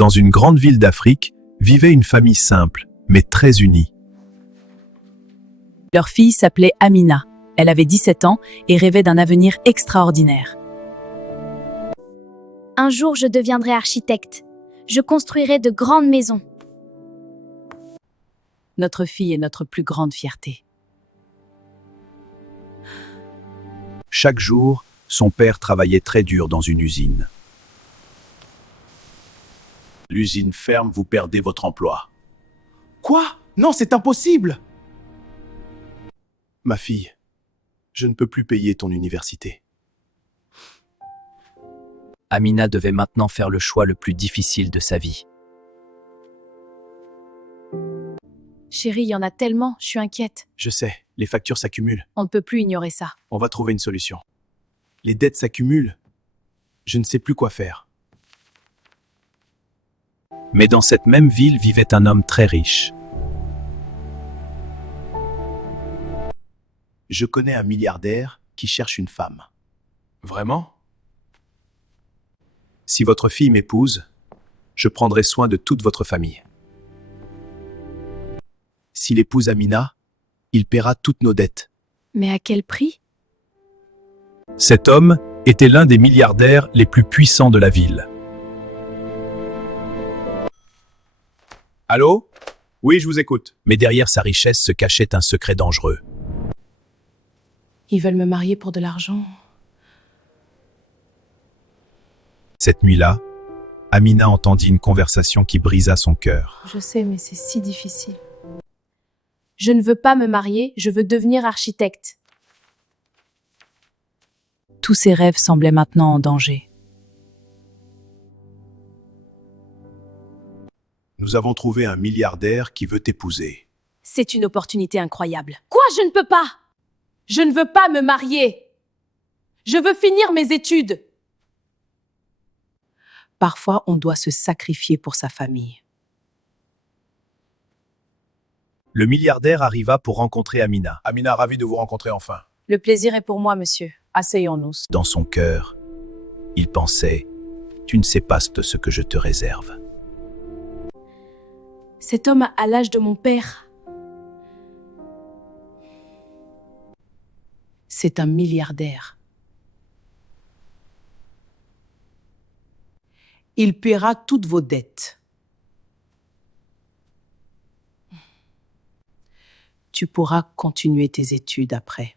Dans une grande ville d'Afrique, vivait une famille simple, mais très unie. Leur fille s'appelait Amina. Elle avait 17 ans et rêvait d'un avenir extraordinaire. Un jour, je deviendrai architecte. Je construirai de grandes maisons. Notre fille est notre plus grande fierté. Chaque jour, son père travaillait très dur dans une usine. L'usine ferme, vous perdez votre emploi. Quoi? Non, c'est impossible! Ma fille, je ne peux plus payer ton université. Amina devait maintenant faire le choix le plus difficile de sa vie. Chérie, il y en a tellement, je suis inquiète. Je sais, les factures s'accumulent. On ne peut plus ignorer ça. On va trouver une solution. Les dettes s'accumulent. Je ne sais plus quoi faire. Mais dans cette même ville vivait un homme très riche. Je connais un milliardaire qui cherche une femme. Vraiment? Si votre fille m'épouse, je prendrai soin de toute votre famille. S'il épouse Amina, il paiera toutes nos dettes. Mais à quel prix? Cet homme était l'un des milliardaires les plus puissants de la ville. Allô? Oui, je vous écoute. Mais derrière sa richesse se cachait un secret dangereux. Ils veulent me marier pour de l'argent. Cette nuit-là, Amina entendit une conversation qui brisa son cœur. Je sais, mais c'est si difficile. Je ne veux pas me marier, je veux devenir architecte. Tous ses rêves semblaient maintenant en danger. Nous avons trouvé un milliardaire qui veut t'épouser. C'est une opportunité incroyable. Quoi, je ne peux pas? Je ne veux pas me marier. Je veux finir mes études. Parfois, on doit se sacrifier pour sa famille. Le milliardaire arriva pour rencontrer Amina. Amina, ravi de vous rencontrer enfin. Le plaisir est pour moi, monsieur. Asseyons-nous. Dans son cœur, il pensait « Tu ne sais pas ce que je te réserve. » Cet homme a l'âge de mon père. C'est un milliardaire. Il paiera toutes vos dettes. Tu pourras continuer tes études après.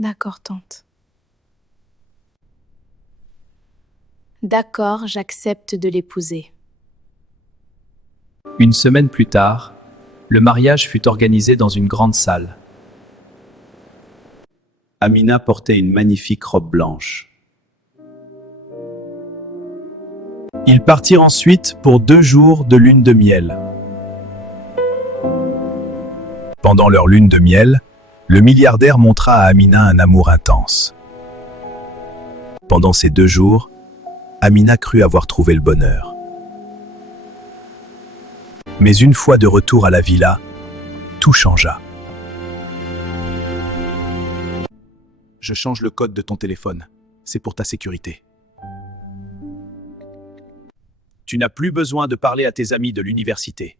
D'accord, tante. D'accord, j'accepte de l'épouser. Une semaine plus tard, le mariage fut organisé dans une grande salle. Amina portait une magnifique robe blanche. Ils partirent ensuite pour 2 jours de lune de miel. Pendant leur lune de miel, le milliardaire montra à Amina un amour intense. Pendant ces 2 jours, Amina crut avoir trouvé le bonheur. Mais une fois de retour à la villa, tout changea. Je change le code de ton téléphone. C'est pour ta sécurité. Tu n'as plus besoin de parler à tes amis de l'université.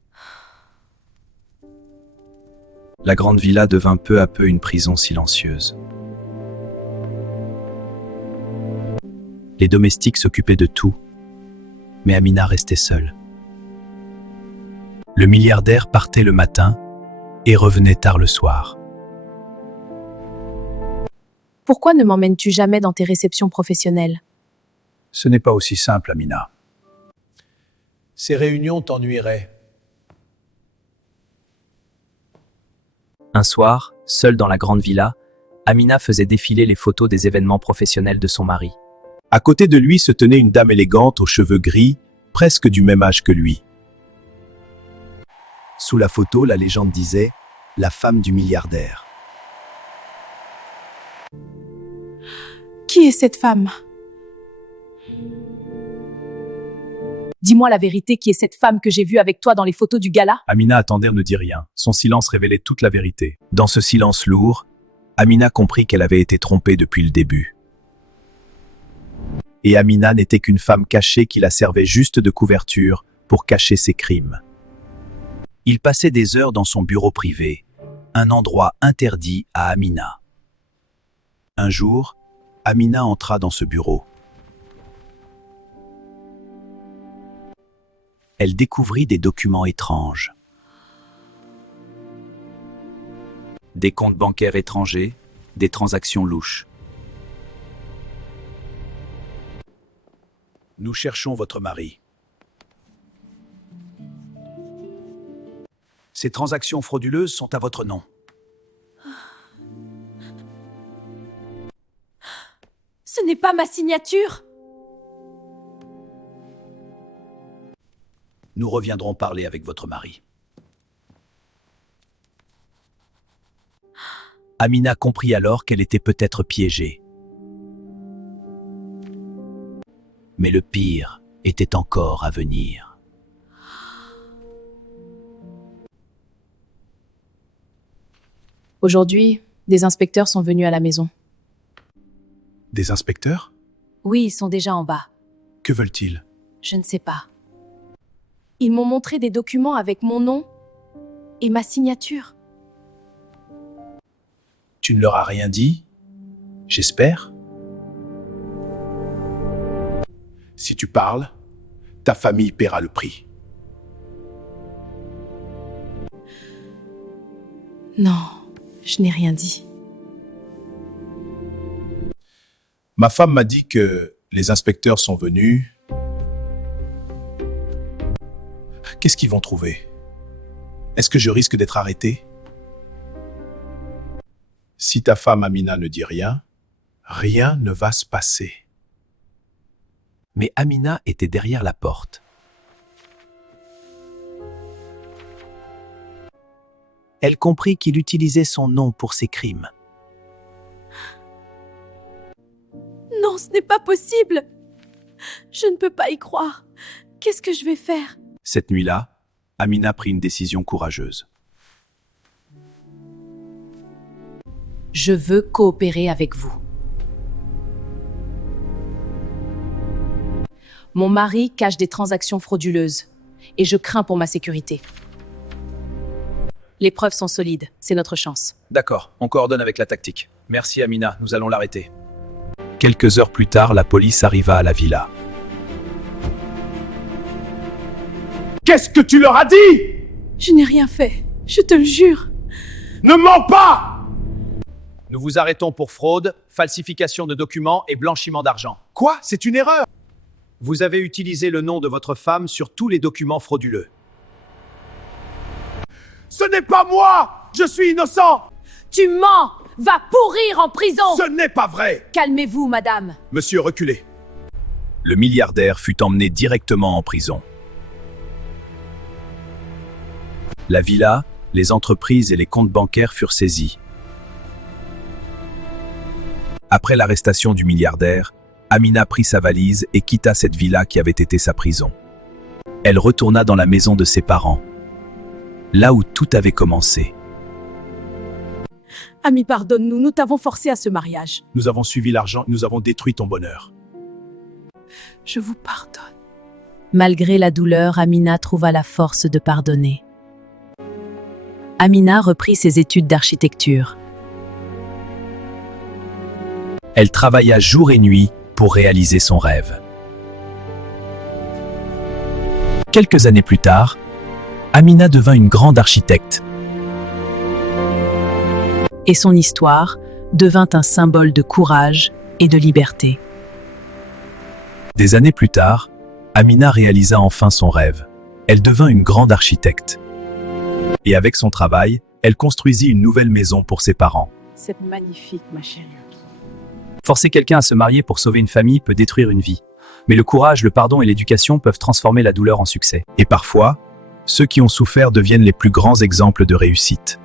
La grande villa devint peu à peu une prison silencieuse. Les domestiques s'occupaient de tout, mais Amina restait seule. Le milliardaire partait le matin et revenait tard le soir. Pourquoi ne m'emmènes-tu jamais dans tes réceptions professionnelles? Ce n'est pas aussi simple, Amina. Ces réunions t'ennuieraient. Un soir, seule dans la grande villa, Amina faisait défiler les photos des événements professionnels de son mari. À côté de lui se tenait une dame élégante aux cheveux gris, presque du même âge que lui. Sous la photo, la légende disait « La femme du milliardaire ». Qui est cette femme? Dis-moi la vérité, qui est cette femme que j'ai vue avec toi dans les photos du gala? Amina attendait, ne dit rien. Son silence révélait toute la vérité. Dans ce silence lourd, Amina comprit qu'elle avait été trompée depuis le début. Et Amina n'était qu'une femme cachée qui la servait juste de couverture pour cacher ses crimes. Il passait des heures dans son bureau privé, un endroit interdit à Amina. Un jour, Amina entra dans ce bureau. Elle découvrit des documents étranges. Des comptes bancaires étrangers, des transactions louches. Nous cherchons votre mari. Ces transactions frauduleuses sont à votre nom. Ce n'est pas ma signature. Nous reviendrons parler avec votre mari. Amina comprit alors qu'elle était peut-être piégée. Mais le pire était encore à venir. Aujourd'hui, des inspecteurs sont venus à la maison. Des inspecteurs? Oui, ils sont déjà en bas. Que veulent-ils? Je ne sais pas. Ils m'ont montré des documents avec mon nom et ma signature. Tu ne leur as rien dit? J'espère. Si tu parles, ta famille paiera le prix. Non, je n'ai rien dit. Ma femme m'a dit que les inspecteurs sont venus. Qu'est-ce qu'ils vont trouver? Est-ce que je risque d'être arrêté? Si ta femme Amina ne dit rien, rien ne va se passer. Mais Amina était derrière la porte. Elle comprit qu'il utilisait son nom pour ses crimes. Non, ce n'est pas possible. Je ne peux pas y croire. Qu'est-ce que je vais faire? Cette nuit-là, Amina prit une décision courageuse. Je veux coopérer avec vous. Mon mari cache des transactions frauduleuses et je crains pour ma sécurité. Les preuves sont solides, c'est notre chance. D'accord, on coordonne avec la tactique. Merci Amina, nous allons l'arrêter. Quelques heures plus tard, la police arriva à la villa. Qu'est-ce que tu leur as dit? Je n'ai rien fait, je te le jure. Ne mens pas! Nous vous arrêtons pour fraude, falsification de documents et blanchiment d'argent. Quoi? C'est une erreur! Vous avez utilisé le nom de votre femme sur tous les documents frauduleux. Ce n'est pas moi! Je suis innocent! Tu mens! Va pourrir en prison! Ce n'est pas vrai! Calmez-vous, madame. Monsieur, reculez. Le milliardaire fut emmené directement en prison. La villa, les entreprises et les comptes bancaires furent saisis. Après l'arrestation du milliardaire, Amina prit sa valise et quitta cette villa qui avait été sa prison. Elle retourna dans la maison de ses parents, là où tout avait commencé. Ami, pardonne-nous, nous t'avons forcé à ce mariage. Nous avons suivi l'argent, nous avons détruit ton bonheur. Je vous pardonne. Malgré la douleur, Amina trouva la force de pardonner. Amina reprit ses études d'architecture. Elle travailla jour et nuit pour réaliser son rêve. Quelques années plus tard, Amina devint une grande architecte. Et son histoire devint un symbole de courage et de liberté. Des années plus tard, Amina réalisa enfin son rêve. Elle devint une grande architecte. Et avec son travail, elle construisit une nouvelle maison pour ses parents. C'est magnifique, ma chérie. Forcer quelqu'un à se marier pour sauver une famille peut détruire une vie. Mais le courage, le pardon et l'éducation peuvent transformer la douleur en succès. Et parfois, ceux qui ont souffert deviennent les plus grands exemples de réussite.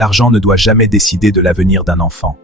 L'argent ne doit jamais décider de l'avenir d'un enfant.